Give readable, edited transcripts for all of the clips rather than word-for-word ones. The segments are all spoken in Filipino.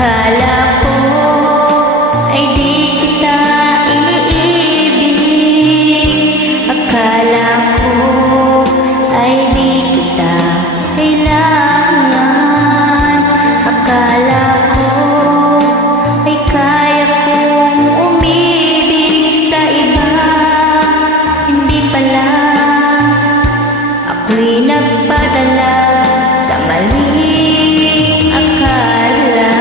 Akala ko ay di kita iniibig. Akala ko ay di kita kailangan. Akala ko ay kaya kong umibig sa iba. Hindi pala, ako'y nagpadala sa maling akala.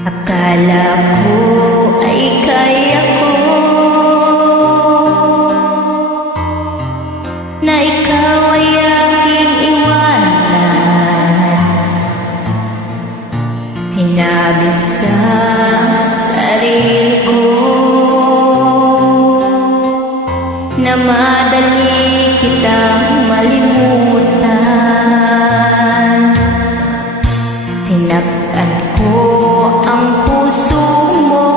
Akala ko ay kaya ko na ikaw ay aking iwanan. Sinabi sa sarili ko na madali kitang malimutan. Sinaktan ko ang puso mo,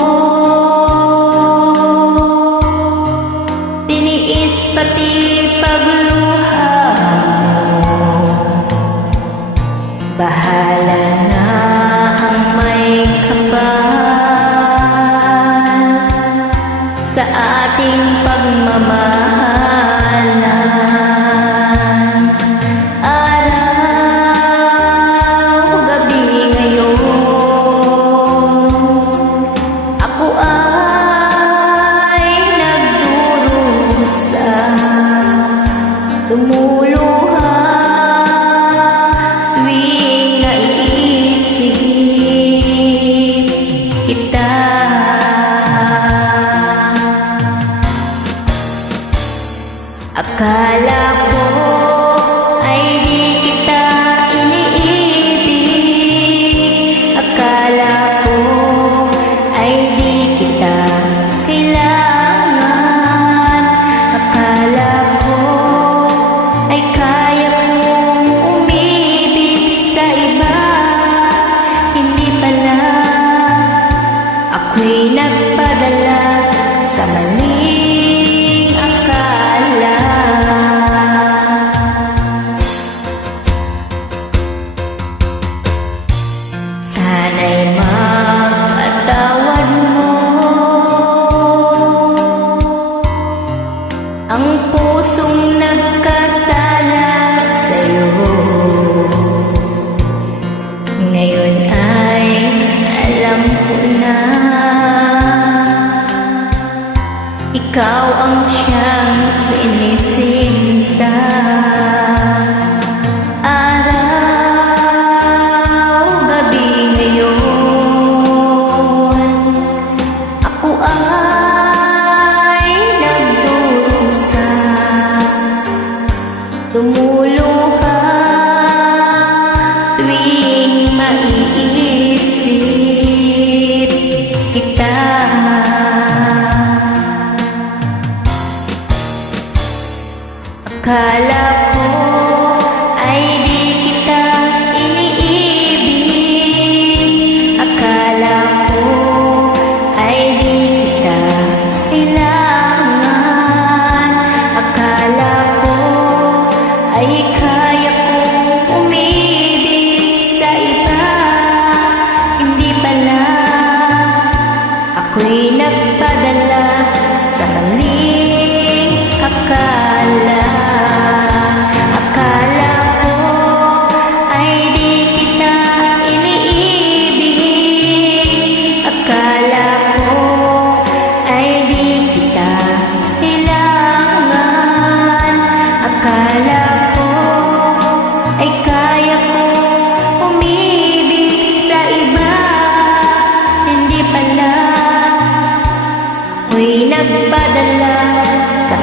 tiniis pati pagluha mo. Bahala na ang may kapal sa ating pagmamahalan. Araw, gabi ngayon, ako ay nagdurusa, lumuluha tuwing naiisip kita. Akala ko ay di kita iniibig. Akala ko ay di kita kailangan. Akala ko ay kaya kong umibig sa iba. Hindi pala, ako'y nagpadala sa maling akala. Sana'y mapatawad mo ang pusong nagkasala sa'yo. Ngayon ay alam ko na ikaw ang siyang sinisinta. Araw, gabi ngayon, ako ay nagdurusa, lumuluha tuwing maiisip kita. Akala ko ay di kita iniibig. Akala ko ay di kita kailangan. Akala ko ay kaya kong umibig sa iba. Hindi pala, ako'y nagpadala sa maling akala. Akala ko ay di kita iniibig. Akala ko ay di kita kailangan. Akala ko ay kaya kong umibig sa iba. Hindi pala, ako'y nagpadala sa